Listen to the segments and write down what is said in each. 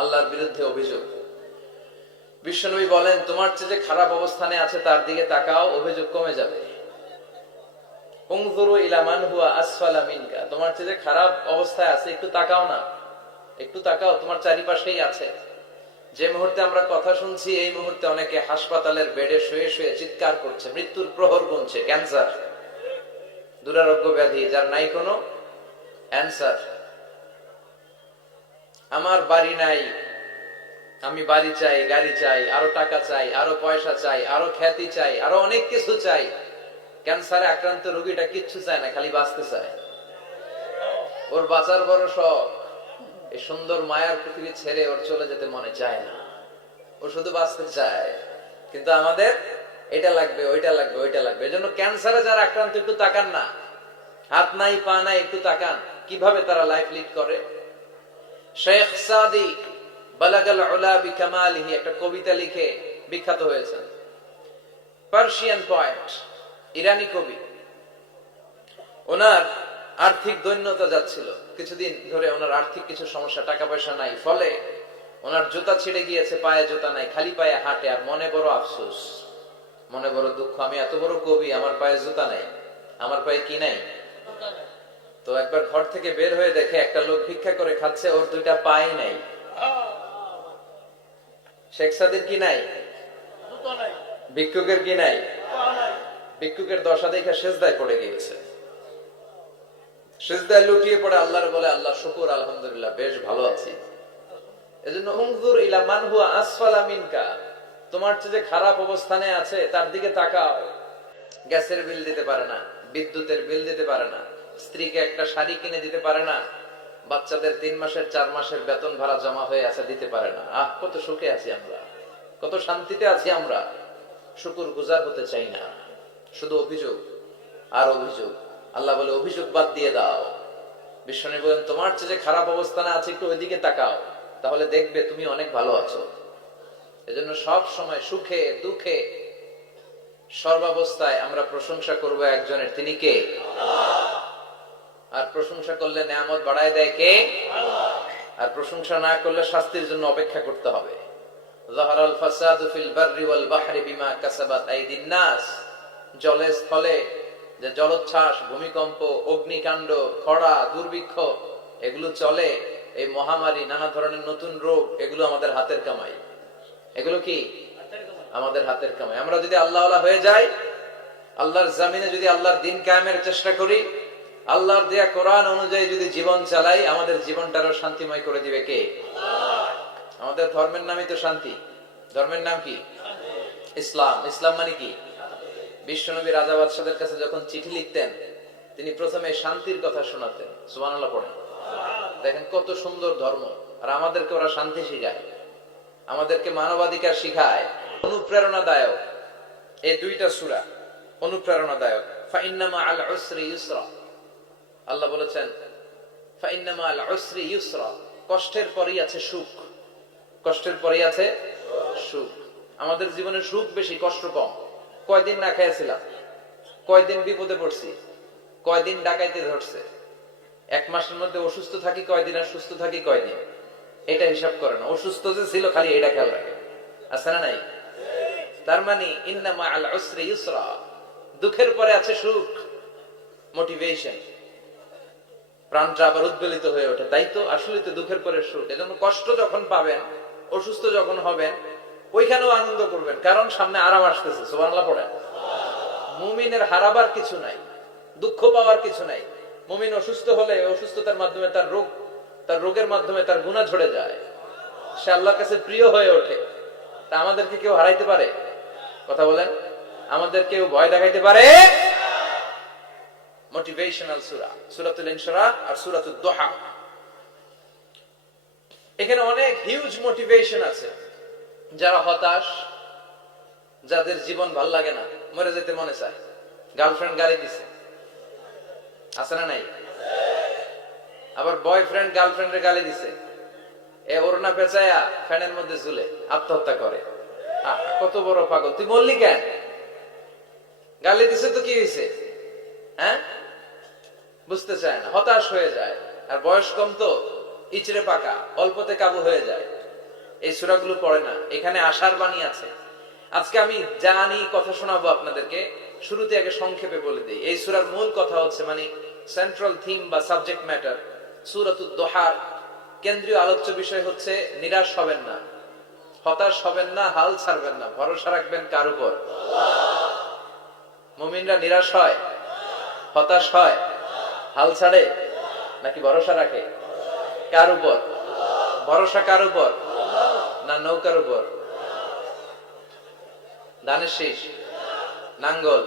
আল্লাহর বিরুদ্ধে অভিযোগ। বিশ্বনবী বলেন, তোমার চেয়ে যে খারাপ অবস্থানে আছে তার দিকে তাকাও, অভিযোগ কমে যাবে। উনজুরু ইলা মান হুয়া আসফালা মিনকা, তোমার চেয়ে যে খারাপ অবস্থায় আছে একটু তাকাও না, একটু তাকাও, তোমার চারিপাশেই আছে। যে মুহূর্তে আমরা কথা শুনছি এই মুহূর্তে অনেকে হাসপাতালের বেডে শুয়ে শুয়ে চিৎকার করছে, মৃত্যুর প্রহর গুনছে। ক্যান্সার, দুরারোগ্য ব্যাধি যার নাই কোনো অ্যান্সার। আমার বাড়ি নাই, আমি বাড়ি চাই, গাড়ি চাই, আরো টাকা চাই, আরো পয়সা চাই, আরো খ্যাতি চাই, আরো অনেক কিছু চাই। ক্যান্সারে আক্রান্ত রোগীটা কিচ্ছু চায় না, খালি বাঁচতে চায়। ওর বাঁচার বড় শখ, এই সুন্দর মায়ার পৃথিবী ছেড়ে ওর চলে যেতে মনে চায় না, ও শুধু বাঁচতে চায়। কিন্তু আমাদের এটা লাগবে, ওইটা লাগবে, ওইটা লাগবে। এজন্য ক্যান্সারে যারা আক্রান্ত একটু তাকান না, হাত নাই পা নাই, একটু তাকান কিভাবে তারা লাইফ লিড করে। শেখ সাদি বালাগাল উলা বিকামালিহি একটা কবিতা লিখে বিখ্যাত হয়েছেন। পার্সিয়ান পয়েট, ইরানি কবি। ওনার আর্থিক দৈন্যতা যাচ্ছিল, কিছুদিন ধরে ওনার আর্থিক কিছু সমস্যা, টাকা পয়সা নাই, ফলে ওনার জুতা ছিঁড়ে গিয়েছে, পায়ে জুতা নাই, খালি পায়ে হাঁটে। আর মনে বড় আফসোস, মনে বড় দুঃখ, আমি এত বড় কবি, আমার পায়ে জুতা নাই, আমার পায়ে কি নাই। তো একবার ঘর থেকে বের হয়ে দেখে একটা লোক ভিক্ষা করে খাচ্ছে, ওর দুইটা পায়ে নাই। শেখ সাদির কি নাই? ভিক্ষুকের কি নাই? ভিক্ষুকের দশা দেখে সেজদায় পড়ে গিয়েছে, সেজদায় লুটিয়ে পড়ে আল্লাহর বলে, আল্লাহ শুকুর, আলহামদুলিল্লাহ, বেশ ভালো আছি। এজন্য উনজুর ইলা মান হুয়া আসফালা মিনকা, তোমার চেয়ে যে খারাপ অবস্থানে আছে তার দিকে তাকাও। গ্যাসের বিল দিতে পারে না, বিদ্যুতের বিল দিতে পারে না, স্ত্রীকে একটা শাড়ি কিনে দিতে পারে না, বাচ্চাদের 3 মাসের 4 মাসের বেতন ভাড়া জমা হয়ে আছে, দিতে পারে না। কত সুখে আছি আমরা, কত শান্তিতে আছি আমরা, শুকুর গুজার হতে চাই না, শুধু অভিযোগ আর অভিযোগ। আল্লাহ বলে, অভিযোগ বাদ দিয়ে দাও। বিশ্বনবী বলেন, তোমার চেয়ে যে খারাপ অবস্থানে আছে একটু ওইদিকে তাকাও, তাহলে দেখবে তুমি অনেক ভালো আছো। এজন্য সব সময় সুখে দুঃখে সর্বাবস্থায় আমরা প্রশংসা করব একজনের, তিনি কে? আর প্রশংসা করলে নিয়ামত বাড়ায় দেয় কে? আর প্রশংসা না করলে শাস্তির জন্য অপেক্ষা করতে হবে। যাহারাল ফাসাদু ফিল বাররি ওয়াল বাহরি বিমা কাসাবাত আইদিন নাস, জলে স্থলে যে জলোচ্ছ্বাস, ভূমিকম্প, অগ্নিকাণ্ড, খরা, দুর্ভিক্ষ এগুলো চলে, এই মহামারী, নানা ধরনের নতুন রোগ, এগুলো আমাদের হাতের কামাই। এগুলো কি আমাদের হাতের কামাই। আমরা যদি আল্লাহওয়ালা হয়ে যাই, আল্লাহর জমিনে যদি আল্লাহর দিন কায়েমের চেষ্টা করি, আল্লাহর দেয়া কোরআন অনুযায়ী যদি জীবন চালাই, আমাদের জীবনটারও শান্তিময় করে দিবে কে? আমাদের ধর্মের নামই তো শান্তি। ধর্মের নাম কি? ইসলাম। ইসলাম মানে কি? বিশ্বনবী রাজা বাদশাদের কাছে যখন চিঠি লিখতেন, তিনি প্রথমে শান্তির কথা শোনাতেন। সুবহানাল্লাহ পড়েন। দেখেন কত সুন্দর ধর্ম। আর আমাদেরকে ওরা শান্তি শিখায়, আমাদেরকে মানবাধিকার শিখায়, অনুপ্রেরণাদায়ক। এই 2টা সূরা অনুপ্রেরণাদায়ক। ফাইন্নামা আল উসরি ইউসরা, আল্লাহ বলেছেন ফাইন্নামা আল উসরি ইউসরা, কষ্টের পরেই আছে সুখ, কষ্টের পরেই আছে সুখ। আমাদের জীবনে সুখ বেশি, কষ্ট কম। কয়দিন না খেয়েছিলাম, কয়দিন বিপদে পড়ছি, কয়দিন ডাকাইতে ধরছে, 1 মাসের মধ্যে অসুস্থ থাকি কয়দিন আর সুস্থ থাকি কয়দিন, এটা হিসাব করে না। অসুস্থ যে ছিল খালি এটা খেয়াল রাখে, আছে না নাই? তার মানে ইন্নামা আল উসরি ইউসরা, দুঃখের পরে আছে সুখ, মোটিভেশন, প্রাণটা আবার উদ্বেলিত হয়ে ওঠে। তাই তো আসলে তো দুঃখের পরে সুখ। এজন্য কষ্ট যখন পাবেন, অসুস্থ যখন হবেন, ওইখানেও আনন্দ করবেন, কারণ সামনে আরাম আসতেছে। সুবহানাল্লাহ পড়েন। মুমিনের হারাবার কিছু নাই, দুঃখ পাওয়ার কিছু নাই। মুমিন অসুস্থ হলে অসুস্থতার মাধ্যমে তার রোগের মাধ্যমে তার গুনাহ ঝরে যায়, সে আল্লাহর কাছে প্রিয় হয়ে ওঠে। তা আমাদেরকে কেউ হারাইতে পারে? কথা বলেন, আমাদের কেউ ভয় দেখাইতে পারে? মোটিভেশনাল সূরা, সূরাতুল ইনশিরাহ আর সূরাতুদ দুহা, এখানে অনেক হিউজ মোটিভেশন আছে। যারা হতাশ, যাদের জীবন ভাল লাগে না, মরে যেতে মনে চায়, গার্লফ্রেন্ড গালি দিছে, আছে না নাই? আবার বয়ফ্রেন্ড গার্লফ্রেন্ডের গালি দিছে, ওড়না পেঁচায়া ফ্যানের মধ্যে ঝুলে আত্মহত্যা করে। কত বড় পাগল, তুই বললি কেন? গালি দিছে তো কি হয়েছে? হ্যাঁ, বুঝতে চায় না, হতাশ হয়ে যায়। আর বয়স কম তো, ইচড়ে পাকা, অল্পতে কাবু হয়ে যায়। এই সূরাগুলো পড়ে না, এখানে আশার বাণী আছে। আজকে আমি জানি কথা শোনাবো আপনাদেরকে, শুরুতে আগে সংক্ষেপে বলে দিই। এই সূরার মূল কথা হচ্ছে, মানে সেন্ট্রাল থিম বা সাবজেক্ট ম্যাটার, সূরাতুদ দুহার কেন্দ্রীয় আলোচ্য বিষয় হচ্ছে নিরাশ হবেন না, হতাশ হবেন না, হাল ছাড়বেন না, ভরসা রাখবেন কার উপর? মুমিনরা নিরাশ হয়, হতাশ হয়, হাল ছাড়ে নাকি ভরসা রাখে? কার উপর ভরসা? কার উপর? না নৌকার উপর, ধানের শীষ, নাঙ্গল,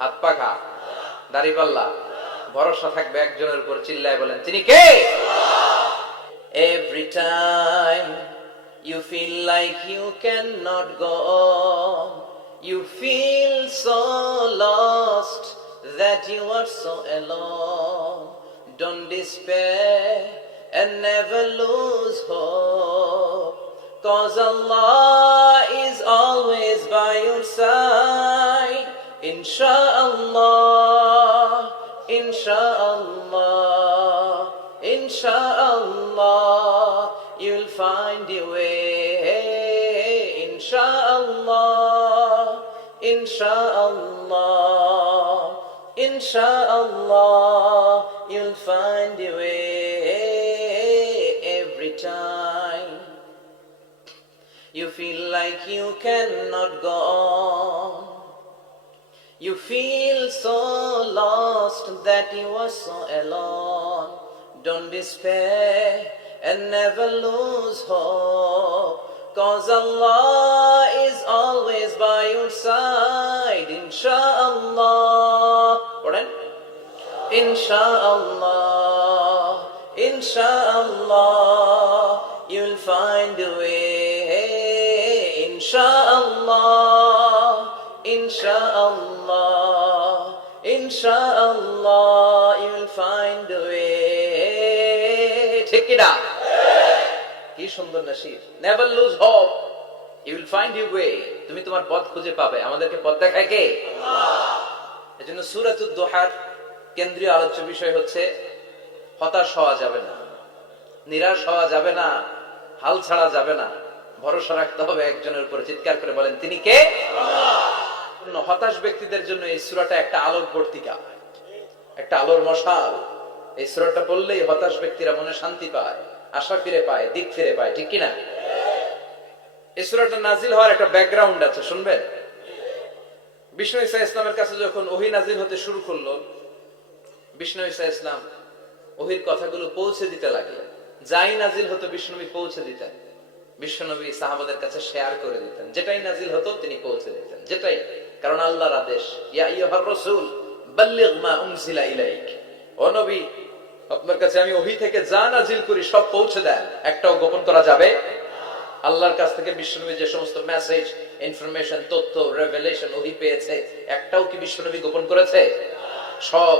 হাত পাখা, দাড়িপাল্লা? ভরসা থাকবে একজনের উপর। চিল্লায় বলেন, তিনি কে? Every time you feel like you cannot go on, you feel so lost that you are so alone. Don't despair and never lose hope, 'cause Allah is always by your side. Insha'Allah, Insha'Allah, Insha'Allah, you'll find your way. Insha'Allah, Insha'Allah, Insha'Allah, you'll find your way. Every time you feel like you cannot go on, you feel so lost that you are so alone. Don't despair and never lose hope, 'cause Allah is always by your side. Insha'Allah, Insha'Allah, Insha'Allah, you'll find a way. Insha'Allah, Insha'Allah, Insha'Allah, you'll find a way. ঠিক না? কি সুন্দর নসিব। Never lose hope, you will find your way. তুমি তোমার পথ খুঁজে পাবে। আমাদেরকে পথ দেখায় কে? আল্লাহ। এজন্য সূরাতুদ দুহার কেন্দ্রীয় আলোচ্য বিষয় হচ্ছে হতাশ হওয়া যাবে না, নিরাশ হওয়া যাবে না, হাল ছাড়া যাবে না, ভরসা রাখতে হবে একজনের উপর। চিৎকার করে বলেন, তিনি কে? আল্লাহ। হতাশ ব্যক্তিদের জন্য এই সূরাটা একটা আলোর বর্তিকা, একটা আলোর মশাল। এই সূরাটা পড়লেই হতাশ ব্যক্তিরা মনে শান্তি পায়, আশা ফিরে পায়, দিক ফিরে পায়। ঠিক কিনা? এই সূরাটা নাজিল হওয়ার একটা ব্যাকগ্রাউন্ড আছে, শুনবেন। বিষ্ণু ঈসা ইসলামের কাছে যখন ওহী নাজিল হতে শুরু করলো, বিষ্ণু ঈসা ইসলাম ওহীর কথাগুলো পৌঁছে দিতে লাগলেন। যাই নাজিল হতো বিষ্ণুনবী পৌঁছে দিতেন, বিশ্বনবী সাহাবাদের কাছে শেয়ার করে দিতেন। যেটাই নাজিল হতো তিনি পৌঁছে দিতেন, যেটাই, কারণ আল্লাহর আদেশ, ইয়া আইয়ুহার রাসূল বাল্লিগ মা উনজিলা ইলাইক, ও নবী আপনার কাছে আমি ওহী থেকে যা নাজিল করি সব পৌঁছে দেন, একটাও গোপন করা যাবে। আল্লাহর কাছ থেকে বিশ্বনবী যে সমস্ত মেসেজ, ইনফরমেশন, তথ্য, রেভেলেশন ওহী পেয়েছে, একটাও কি বিশ্বনবী গোপন করেছে? সব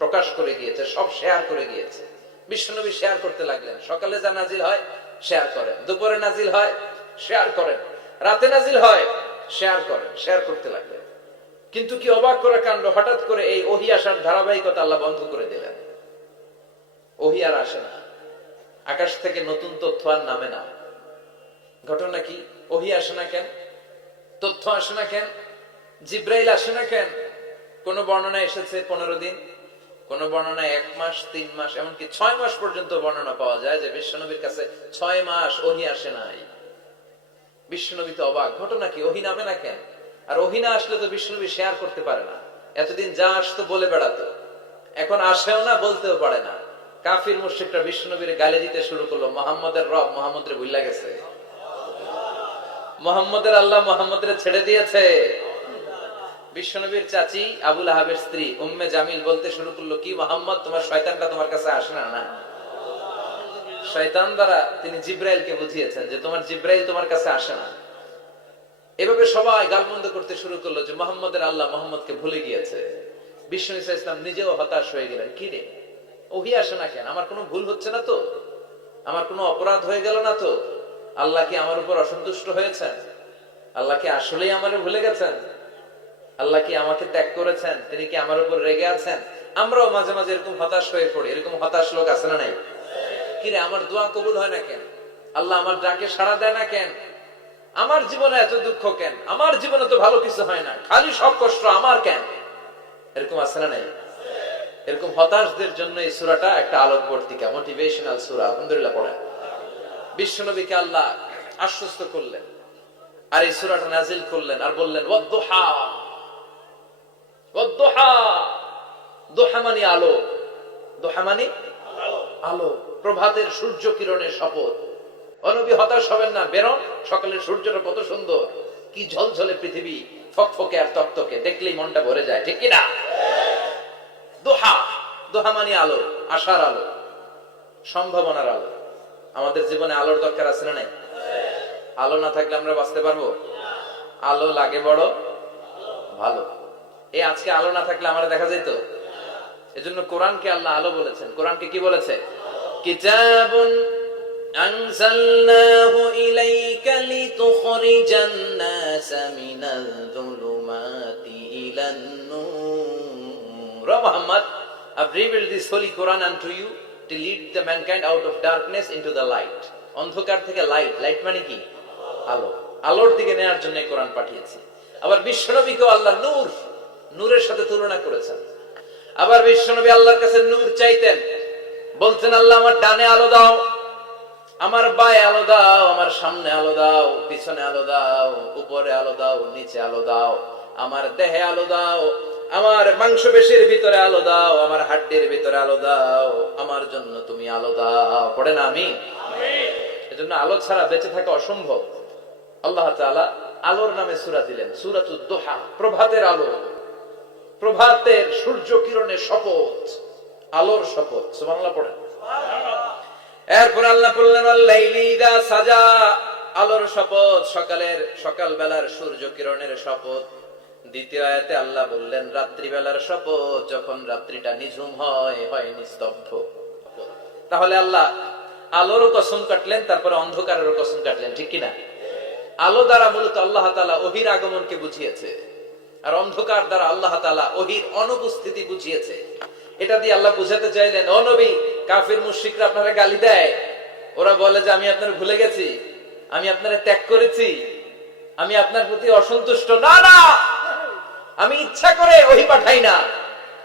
প্রকাশ করে গিয়েছে, সব শেয়ার করে গিয়েছে। বিশ্বনবী শেয়ার করতে লাগলেন। সকালে যা নাজিল হয় শেয়ার করেন, দুপুরে নাজিল হয় শেয়ার করেন, রাতে নাজিল হয় শেয়ার করেন, শেয়ার করতে লাগলেন। কিন্তু কি অবাক করা কাণ্ড, হঠাৎ করে এই ওহী আসার ধারাবাহিকতা আল্লাহ বন্ধ করে দিলেন। ওহী আর আসে না, আকাশ থেকে নতুন তথ্য আর নামে না। ঘটনা কি? ওহী আসে না কেন? তথ্য আসে না কেন? জিব্রাইল আসে না কেন? কোন বর্ণনা এসেছে 15 দিন, কোন বর্ণনায় 1 মাস, 3 মাস, এমনকি 6 মাস পর্যন্ত বর্ণনা পাওয়া যায় যে বিশ্বনবীর কাছে 6 মাস ওহী আসে নাই। বিশ্বনবী তো অবাক, ঘটনা কি? ওহী নামে না কেন? আর ওহী না আসলে তো বিশ্বনবী শেয়ার করতে পারে না। এতদিন যা আসতো বলে বেড়াতো, এখন আসেও না, বলতেও পারে না। কাফির মুশরিকরা বিশ্বনবীর গালি দিতে শুরু করলো, মুহাম্মদের রব মুহাম্মদরে ভুইলা গেছে, মুহাম্মদের আল্লাহ মুহাম্মদরে ছেড়ে দিয়েছে। বিশ্বনবীর চাচি আবু লাহাবের স্ত্রী উম্মে জামিল বলতে শুরু করলো, কি মুহাম্মদ, তোমার শয়তানটা তোমার কাছে আসে না? না, শয়তান দ্বারা তিনি জিব্রাইলকে বুঝিয়েছেন যে তোমার জিব্রাইল তোমার কাছে আসে না। এভাবে সবাই গালমন্দ করতে শুরু করলো যে মুহাম্মদের আল্লাহ মুহাম্মদকে ভুলে গিয়েছে। বিষ্ণু ঈসা ইসলাম নিজেও হতাশ হয়ে গেলেন। কি রে, ওহী আসে না কেন? আমার কোনো ভুল হচ্ছে না তো? আমার কোনো অপরাধ হয়ে গেল না তো? আল্লাহ কি আমার উপর অসন্তুষ্ট হয়েছেন? আল্লাহ কি আসলেই আমারে ভুলে গেছেন? আল্লাহ কি আমাকে ত্যাগ করেছেন? তিনি কি আমার উপর রেগে আছেন? আমরাও মাঝে মাঝে এরকম হতাশ হয়ে পড়ি। এরকম হতাশ লোক আছে না নাই? কি রে, আমার দোয়া কবুল হয় না কেন? আল্লাহ আমার ডাকে সাড়া দেয় না কেন? আমার জীবনে এত দুঃখ কেন? আমার জীবনে তো ভালো কিছু হয় না, খালি সব কষ্ট আমার কেন? এরকম আছে না নাই? এরকম হতাশদের জন্য এই সূরাটা একটা আলোকবর্তিকা, মোটিভেশনাল সূরা। আলহামদুলিল্লাহ পড়েন। বিশ্বনবীকে আল্লাহ আশ্বস্ত করলেন আর এই সূরাটা নাজিল করলেন আর বললেন ওয়াদ-দুহা। ওয়াদ-দুহা, দুহা মানে আলো, দুহা মানে আলো, প্রভাতের সূর্য কিরণের শপথ। ও নবী হতাশ হবেন না, বেরোন, সকালের সূর্যটা কত সুন্দর, কি ঝলঝলে পৃথিবী, ফকফকে আর তকতকে, দেখলেই মনটা ভরে যায়, ঠিক কি না? দোহা, দোহা মানে আলো, আশার আলো, সম্ভাবনার আলো। আমাদের জীবনে আলোর দরকার আছে না নাই? আলো না থাকলে আমরা বাঁচতে পারবো? আলো লাগে বড় ভালো। এই আজকে আলো না থাকলে আমরা দেখা যেত? এজন্য কোরআনকে আল্লাহ আলো বলেছেন। কোরআনকে কি বলেছে? কিতাবুন আনজালনাহু ইলাইকা লিতুখরিজান নাসা মিনাল যুলুমাতি ইলান নূর। Muhammad, I've revealed this holy Quran unto you to lead the mankind out of darkness into the light. অন্ধকার থেকে লাইট, লাইট মানে কি? আলো, আলোর দিকে নেয়ার জন্য কোরআন পাঠিয়েছি। আবার বিশ্বনবীকে আল্লাহ নূর, নূরের সাথে তুলনা করেছেন। আবার বিশ্বনবী আল্লাহর কাছে নূর চাইতেন, বলতেন আল্লাহ আমার ডানে আলো দাও, আমার বায়ে আলো দাও, আমার সামনে আলো দাও, পিছনে আলো দাও, উপরে আলো দাও, নিচে আলো দাও, আমার দেহে আলো দাও, আমার মাংসপেশির ভিতরে আলো দাও, আমার হাড্ডির ভিতরে আলো দাও, আমার জন্য তুমি আলো দাও। পড়ে না আমিন? এজন্য আলো ছাড়া বেঁচে থাকা অসম্ভব। আল্লাহ তাআলা আলোর নামে সূরা দিলেন, সূরাতুদ দুহা, প্রভাতের আলো, প্রভাতের সূর্য কিরণের শপথ, আলোর শপথ। সুবহানাল্লাহ পড়েন। এরপর আল্লাহ বললেন আল-লাইলি ইযা সাজা, আলোর শপথ, সকালের, সকাল বেলার সূর্য কিরণের শপথ। দ্বিতীয় আয়াতে আল্লাহ বললেন রাত্রি বেলার শপথ, যখন রাত্রিটা নিঝুম হয়, হয় নিস্তব্ধ। তাহলে আল্লাহ আলোরও কসম কাটলেন, তারপরে অন্ধকারেরও কসম কাটলেন, ঠিক কিনা? আলো দ্বারা মূলত আল্লাহ তাআলা ওহীর আগমনকে বুঝিয়েছে, আর অন্ধকার দ্বারা আল্লাহ তাআলা ওহীর অনুপস্থিতি বুঝিয়েছে। এটা দিয়ে আল্লাহ বুঝাতে চাইলেন, ও নবী, কাফির মুশরিকরা আপনারা গালি দেয়, ওরা বলে যে আমি আপনার ভুলে গেছি, আমি আপনারা ত্যাগ করেছি, আমি আপনার প্রতি অসন্তুষ্ট। না না, আমি ইচ্ছা করে ওহী পাঠাই না,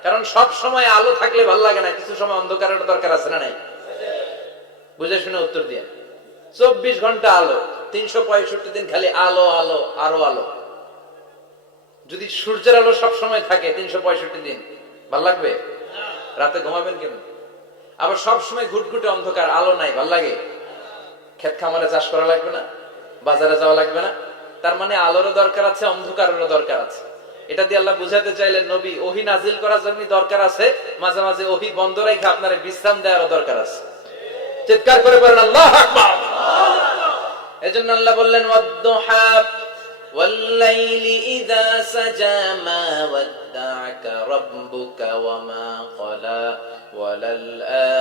কারণ সব সময় আলো থাকলে ভালো লাগে না, কিছু সময় অন্ধকারের দরকার আছে না নাই? বুঝে শুনে উত্তর দিয়ে। 24 ঘন্টা আলো, 365 দিন খালি আলো আলো আরো আলো। যদি সূর্যের আলো সব সময় থাকে 365 দিন, ভাল লাগবে? রাতে ঘুমাবেন কেমন? আবার সব সময় ঘুটঘুটে অন্ধকার, আলো নাই, ভাল লাগে? ক্ষেত খামারে চাষ করা লাগবে না, বাজারে যাওয়া লাগবে না। তার মানে আলোরও দরকার আছে, অন্ধকারেরও দরকার আছে। এটা দিয়ে আল্লাহ বুঝাতে চাইলেন নবী ওহী নাজিল করার জন্য দরকার আছে, মাঝে মাঝে ওহী বন্ধ রেখে আপনার বিশ্রাম দেওয়ারও দরকার আছে। চিৎকার করে বলেন আল্লাহু আকবার। এজন্য আল্লাহ বললেন ওয়াদ-দুহা ওয়াল-লাইলি ইযা সাজা মা ওয়াদ্দা'আকা রাব্বুকা ওয়া মা ক্বালা ওয়ালাল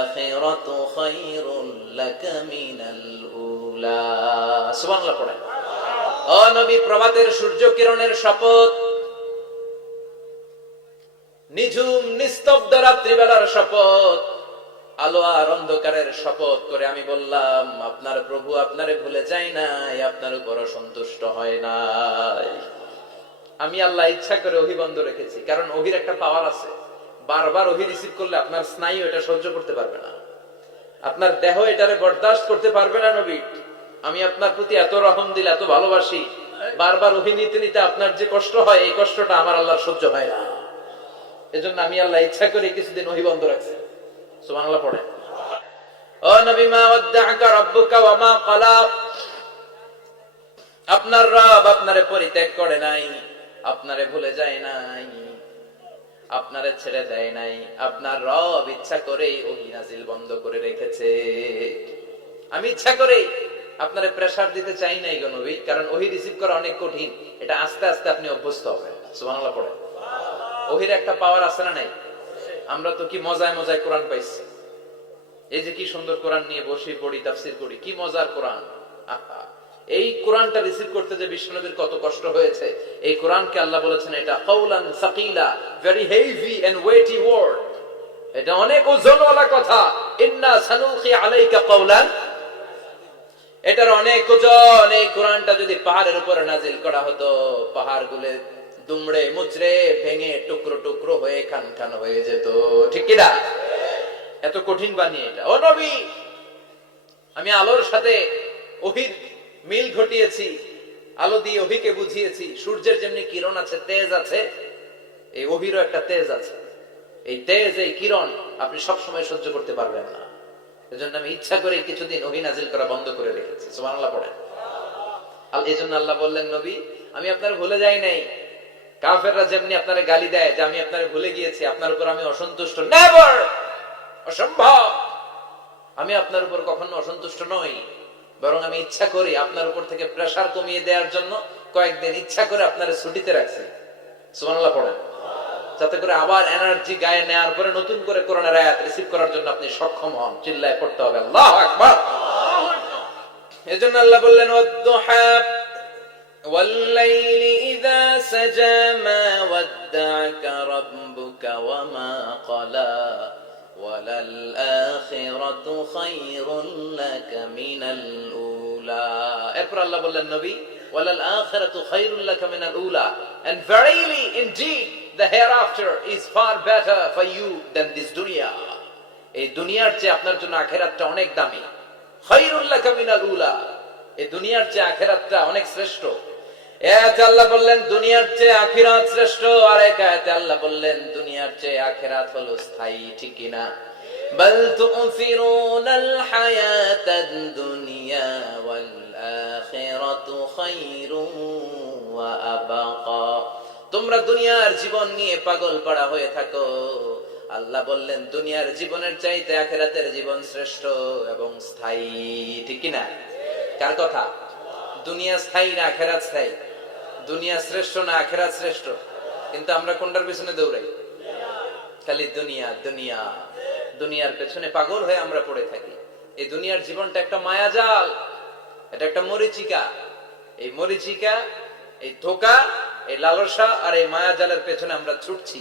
আখিরাতু খায়রুল লাকা মিনাল উলা। সুবহানাল্লাহ পড়েন। ও নবী, প্রভাতের সূর্য কিরণের শপথ, নিঝুম নিস্তব্ধ রাত্রিবেলার শপথ, আলো আর অন্ধকারের শপথ করে আমি বললাম আপনার প্রভু আপনারে ভুলে যায় নাই, আপনার উপর সন্তুষ্ট হয় নাই। আমি আল্লাহ ইচ্ছা করে ওহী বন্ধ রেখেছি, কারণ ওহীর একটা পাওয়ার আছে। বারবার ওহী রিসিভ করলে আপনার স্নায়ু এটা সহ্য করতে পারবে না, আপনার দেহ এটারে বরদাস্ত করতে পারবে না। নবী, আমি আপনার প্রতি এত রহম দিল, এত ভালোবাসি, বারবার ওহী নিতে নিতে আপনার যে কষ্ট হয়, এই কষ্টটা আমার আল্লাহর সহ্য হয় না। এজন্য আমি আল্লাহ ইচ্ছা করে কিছুদিন ওহী বন্ধ রাখছি। সুবহানাল্লাহ পড়েন। ও নবী, মা ওয়াদ্দা'আকা রাব্বুকা ওয়া মা ক্বালা, আপনার রব আপনারে পরিত্যাগ করে নাই, আপনারে ভুলে যায় নাই, আপনারে ছেড়ে দেয় নাই। আপনার রব ইচ্ছা করেই ওহী নাজিল বন্ধ করে রেখেছে। আমি ইচ্ছা করেই আপনারে প্রেসার দিতে চাই নাই গো নবী, কারণ ওহী রিসিভ করা অনেক কঠিন, এটা আস্তে আস্তে আপনি অভ্যস্ত হবেন। সুবহানাল্লাহ পড়েন। ওহীর একটা পাওয়ার আছে না নাই? আমরা তো কি মজায় মজায় কোরআন পাইছি, এই যে কি সুন্দর কোরআন নিয়ে বসে পড়ি, তাফসীর করি, কি মজার কোরআন। এই কোরআনটা রিসিভ করতে যে বিশ্বনবীর কত কষ্ট হয়েছে। এই কোরআনকে আল্লাহ বলেছেন এটা কাওলান সাকিলা, very heavy and weighty word, এটা অনেক ওজনওয়ালা কথা। ইন্না সানুলকি আলাইকা কাওলান, এটার অনেক ওজন। এই কোরআনটা যদি পাহাড়ের উপরে নাজিল করা হতো, পাহাড় গুলো দুমড়ে মুচড়ে ভেঙে টুকরো টুকরো হয়ে খান খান হয়ে যেত, ঠিক কিনা? এত কঠিন বানিয়ে এটা। ও নবী, আমি আলোর সাথে ওহীর মিল ঘটিয়েছি, আলো দিয়ে ওহীকে বুঝিয়েছি। সূর্যের যেমনি কিরণ আছে, তেজ আছে, এই ওহীরও একটা তেজ আছে। এই তেজ, এই কিরণ আপনি সবসময় সহ্য করতে পারবেন না। এজন্য আমি ইচ্ছা করে কিছুদিন ওহী নাজিল করা বন্ধ করে রেখেছি। সুবহানাল্লাহ পড়েন। এই জন্য আল্লাহ বললেন, নবী আমি আপনার ভুলে যাই নাই। কাফেররা যেমনি আপনারে গালি দেয় যে আমি আপনারে ভুলে গিয়েছি, আপনার উপর আমি অসন্তুষ্ট, নেভার, অসম্ভব। আমি আপনার উপর কখনো অসন্তুষ্ট নই, বরং আমি ইচ্ছা করি আপনার উপর থেকে প্রেসার কমিয়ে দেওয়ার জন্য কয়েকদিন ইচ্ছা করে আপনারে ছুটিতে রাখছি। সুবহানাল্লাহ পড়েন। যাতে করে আবার এনার্জি গায়ে নেওয়ার পরে নতুন করে কোরআনের আয়াত রিসিভ করার জন্য আপনি সক্ষম হন। চিল্লায় পড়তে হবে আল্লাহু আকবার। এজন্য আল্লাহ বললেন, ওয়াদ-দুহা ওয়াল-লাইলি ইযা সাজা মা ওয়াদ্দা'আকা রাব্বুকা ওয়া মা ক্বালা ওয়ালাল আখিরাতু খায়রুল লাকা মিনাল উলা। এরপর আল্লাহ বললেন, নবী ওয়ালাল আখিরাতু খায়রুল লাকা মিনাল উলা, and verily indeed the hereafter is far better for you than this dunya. এই দুনিয়ার চেয়ে আপনার জন্য আখিরাতটা অনেক দামি। খায়রুল লাকা মিনাল উলা, এই দুনিয়ার চেয়ে আখিরাতটা অনেক শ্রেষ্ঠ। এতে আল্লাহ বললেন দুনিয়ার চেয়ে আখিরাত শ্রেষ্ঠ, আর এক আয়াতে আল্লাহ বললেন দুনিয়ার চেয়ে আখিরাত হলো স্থায়ী, ঠিক কি না? বাল তু'ফিরুনাল হায়াতাদ দুনিয়া ওয়াল আখিরাতু খায়রুন ওয়া আবাকা। তোমরা দুনিয়ার জীবন নিয়ে পাগল পাড়া হয়ে থাকো। আল্লাহ বললেন দুনিয়ার জীবনের চাইতে আখিরাতের জীবন শ্রেষ্ঠ এবং স্থায়ী, ঠিক কি না? কার কথা? দুনিয়া স্থায়ী না আখিরাত স্থায়ী? দুনিয়া শ্রেষ্ঠ না আখিরাত শ্রেষ্ঠ? কিন্তু আমরা কোনটার পেছনে দৌড়াই? খালি দুনিয়া দুনিয়া, দুনিয়ার পেছনে পাগল হয়ে আমরা পড়ে থাকি। এই দুনিয়ার জীবনটা একটা মায়াজাল, এটা একটা মরিচিকা। এই মরিচিকা, এই ধোঁকা, এই লালসা আর এই মায়াজালের পেছনে আমরা ছুটছি।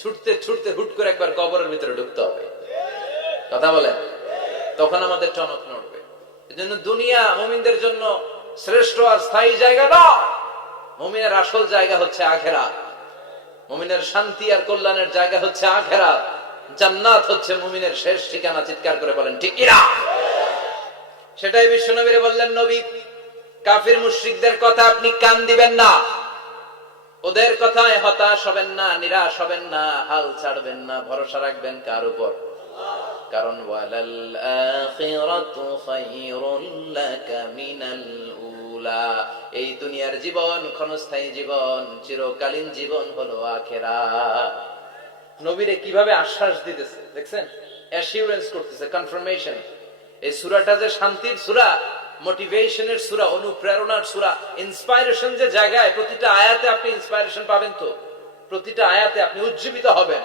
ছুটতে ছুটতে হুট করে একবার কবরের ভিতরে ঢুকতে হবে। কথা বলেন, তখন আমাদের টনক নড়বে। এজন্য দুনিয়া মুমিনদের জন্য শ্রেষ্ঠ আর স্থায়ী জায়গা নয়। মুমিনের আসল জায়গা হচ্ছে আখিরাত। মুমিনের শান্তি আর কল্যাণের জায়গা হচ্ছে আখিরাত। জান্নাত হচ্ছে মুমিনের শেষ ঠিকানা। চিৎকার করে বলেন ঠিক কি না? সেটাই বিশ্বনবী বললেন, নবী কাফির মুশরিকদের কথা আপনি কান দিবেন না, ওদের কথায় হতাশ হবেন না, নিরাশ হবেন না, হাল ছাড়বেন না, ভরসা রাখবেন কার উপর? কারণ ওয়ালাল আখিরাতু খায়রুল লাকা মিনাল উলা, এই দুনিয়ার জীবন ক্ষণস্থায়ী জীবন, চিরকালীন জীবন হলো আখিরাত। নবীরে কিভাবে আশ্বাস দিতেছে দেখছেন, অ্যাসিউরেন্স করতেছে, কনফার্মেশন। এই সূরাটা যে শান্তির সূরা, মোটিভেশনের সূরা, অনুপ্রেরণার সূরা, ইন্সপাইরেশন যে জায়গায় প্রতিটা আয়াতে আপনি ইন্সপাইরেশন পাবেন, তো প্রতিটা আয়াতে আপনি উজ্জীবিত হবেন।